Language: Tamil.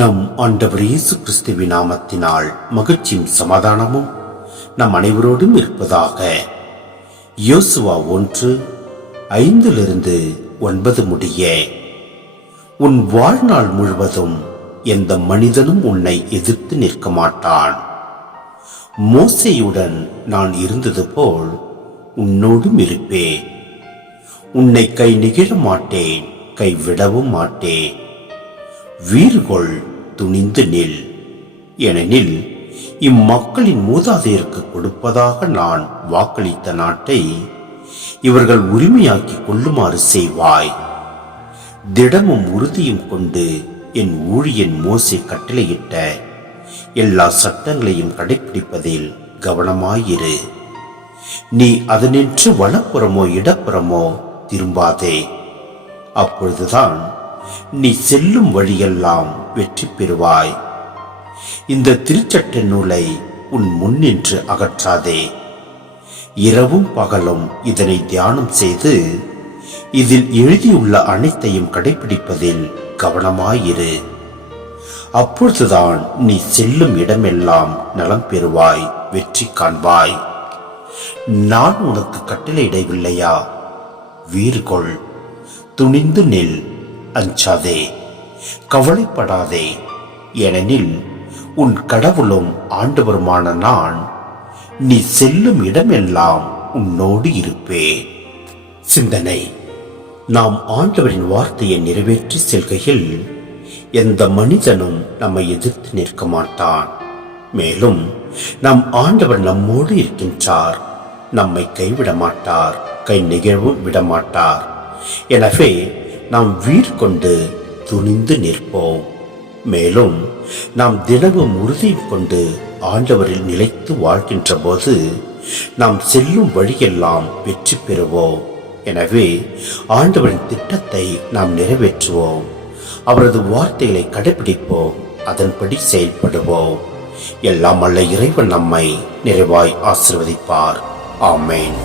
நம் ஆண்டவர் இயேசு கிறிஸ்துவின் நாமத்தினால் மகிழ்ச்சியும் சமாதானமும் நம் அனைவரோடும் இருப்பதாக. யோசுவா 1:5-9 முடிய. உன் வாழ்நாள் முழுவதும் எந்த மனிதனும் உன்னை எதிர்த்து நிற்க மாட்டான். மோசேயுடன் நான் இருந்தது போல் உன்னோடும் இருப்பேன். உன்னை கை நெகிழ மாட்டேன், கைவிடவும் மாட்டேன். வீறுகொள், துணிந்து நில். ஏனெனில் இம்மக்களின் மூதாதையருக்கு கொடுப்பதாக நான் வாக்களித்த நாட்டை இவர்கள் உரிமையாக்கி கொள்ளுமாறு செய்வாய். திடமும் உறுதியும் கொண்டு என் ஊழியன் மோசே கட்டளையிட்ட எல்லா சட்டங்களையும் கடைபிடிப்பதில் கவனமாயிரு. நீ அதனின்று வலப்புறமோ இடப்புறமோ திரும்பாதே. அப்பொழுதுதான் நீ செல்லும் வழியெல்லாம் வெற்றி பெறுவாய். இந்த திருச்சட்ட நூலை உன் முன்னின்று அகற்றாதே. இரவும் பகலும் இதனை தியானம் செய்து இதில் எழுதியுள்ள அனைத்தையும் கடைபிடிப்பதில் கவனமாயிரு. அப்பொழுதுதான் நீ செல்லும் இடமெல்லாம் நலம் பெறுவாய், வெற்றி காண்பாய். நான் உனக்கு கட்டளையிடவில்லையா? வீறுகொள், துணிந்து நில், அஞ்சாதே, கவலைப்படாதே. ஏனெனில் உன் கடவுளும் ஆண்டவருமான நான் நீ செல்லும் இடமெல்லாம் உன்னோடு இருப்பேன். சிந்தனை: நாம் ஆண்டவரின் வார்த்தையை நிறைவேற்றி செல்கையில் எந்த மனிதனும் நம்மை எதிர்த்து நிற்க மாட்டான். மேலும் நம் ஆண்டவர் நம்மோடு இருக்கின்றார். நம்மை கைவிட மாட்டார், கை நெகிழவும் விடமாட்டார். எனவே நாம் வீறு கொண்டு துணிந்து நிற்போம். மேலும் நாம் தினமும் உறுதி கொண்டு ஆண்டவரில் நிலைத்து வாழ்கின்ற போது நாம் செல்லும் வழியெல்லாம் வெற்றி பெறுவோம். எனவே ஆண்டவரின் திட்டத்தை நாம் நிறைவேற்றுவோம். அவரது வார்த்தைகளை கடைபிடிப்போம், அதன்படி செயல்படுவோம். எல்லாம் வல்ல இறைவன் நம்மை நிறைவாய் ஆசீர்வதிப்பார். ஆமென்.